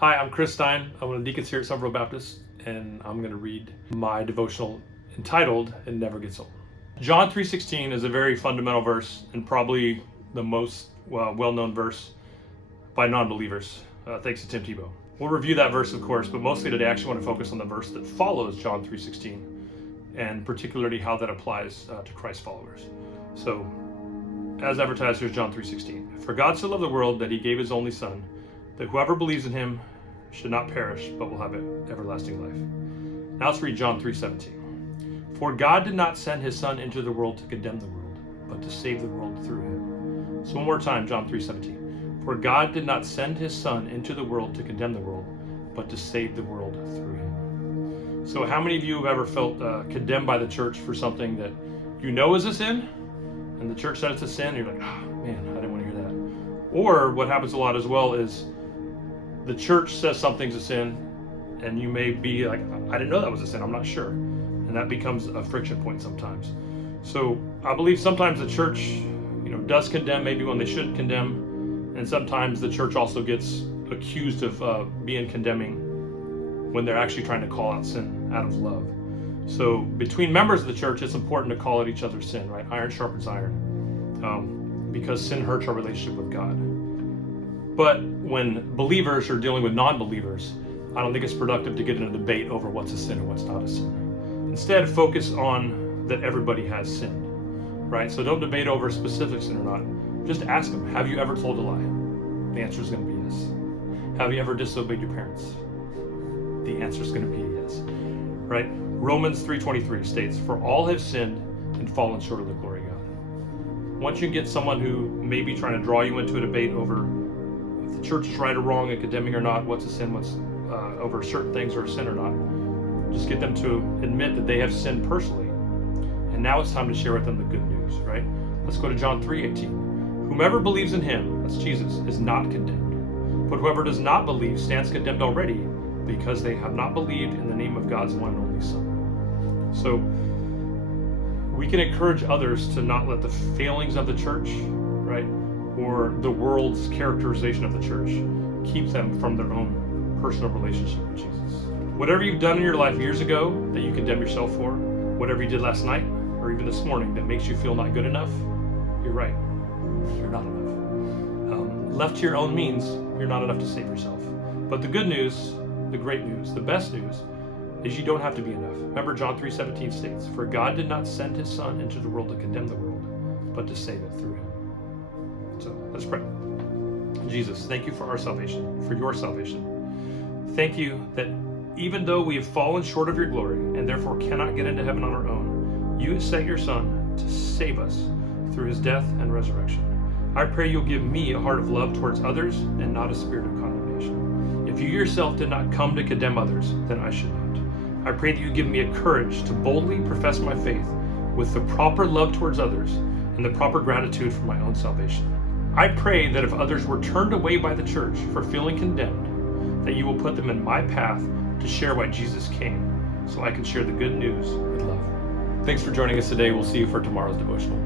Hi, I'm Stein. I'm one of the deacons here at Summerville Baptist, and I'm going to read my devotional entitled "It Never Gets Old." John 3:16 is a very fundamental verse and probably the most well-known verse by non-believers, thanks to Tim Tebow. We'll review that verse, of course, but mostly today I actually want to focus on the verse that follows John 3:16, and particularly how that applies to Christ followers. So, as advertised, here's John 3:16. For God so loved the world that he gave his only Son, that whoever believes in him should not perish, but will have everlasting life. Now let's read John 3:17. For God did not send his Son into the world to condemn the world, but to save the world through him. So one more time, John 3:17. For God did not send his Son into the world to condemn the world, but to save the world through him. So how many of you have ever felt condemned by the church for something that you know is a sin, and the church said it's a sin, and you're like, oh man, I didn't want to hear that. Or what happens a lot as well is the church says something's a sin, and you may be like, I didn't know that was a sin, I'm not sure. And that becomes a friction point sometimes. So I believe sometimes the church, does condemn maybe when they shouldn't condemn, and sometimes the church also gets accused of being condemning when they're actually trying to call out sin out of love. So between members of the church, it's important to call out each other's sin, right? Iron sharpens iron, because sin hurts our relationship with God. But when believers are dealing with non-believers, I don't think it's productive to get in a debate over what's a sin and what's not a sin. Instead, focus on that everybody has sinned, right? So don't debate over a specific sin or not. Just ask them, have you ever told a lie? The answer is going to be yes. Have you ever disobeyed your parents? The answer is going to be yes, right? Romans 3:23 states, for all have sinned and fallen short of the glory of God. Once you get someone who may be trying to draw you into a debate over if the church is right or wrong and condemning or not, what's a sin, what's over certain things are a sin or not, just get them to admit that they have sinned personally. And now it's time to share with them the good news, right? Let's go to John 3:18. Whomever believes in him, that's Jesus, is not condemned. But whoever does not believe stands condemned already, because they have not believed in the name of God's one and only Son. So we can encourage others to not let the failings of the church, right, or the world's characterization of the church keep them from their own personal relationship with Jesus. Whatever you've done in your life years ago that you condemn yourself for, whatever you did last night or even this morning that makes you feel not good enough, you're right. You're not enough. Left to your own means, you're not enough to save yourself. But the good news, the great news, the best news is you don't have to be enough. Remember John 3:17 states, for God did not send his Son into the world to condemn the world, but to save it through him. So let's pray. Jesus, thank you for our salvation, for your salvation. Thank you that even though we have fallen short of your glory and therefore cannot get into heaven on our own, you sent your Son to save us through his death and resurrection. I pray you'll give me a heart of love towards others and not a spirit of condemnation. If you yourself did not come to condemn others, then I should not. I pray that you give me a courage to boldly profess my faith with the proper love towards others and the proper gratitude for my own salvation. I pray that if others were turned away by the church for feeling condemned, that you will put them in my path to share why Jesus came, so I can share the good news with love. Thanks for joining us today. We'll see you for tomorrow's devotional.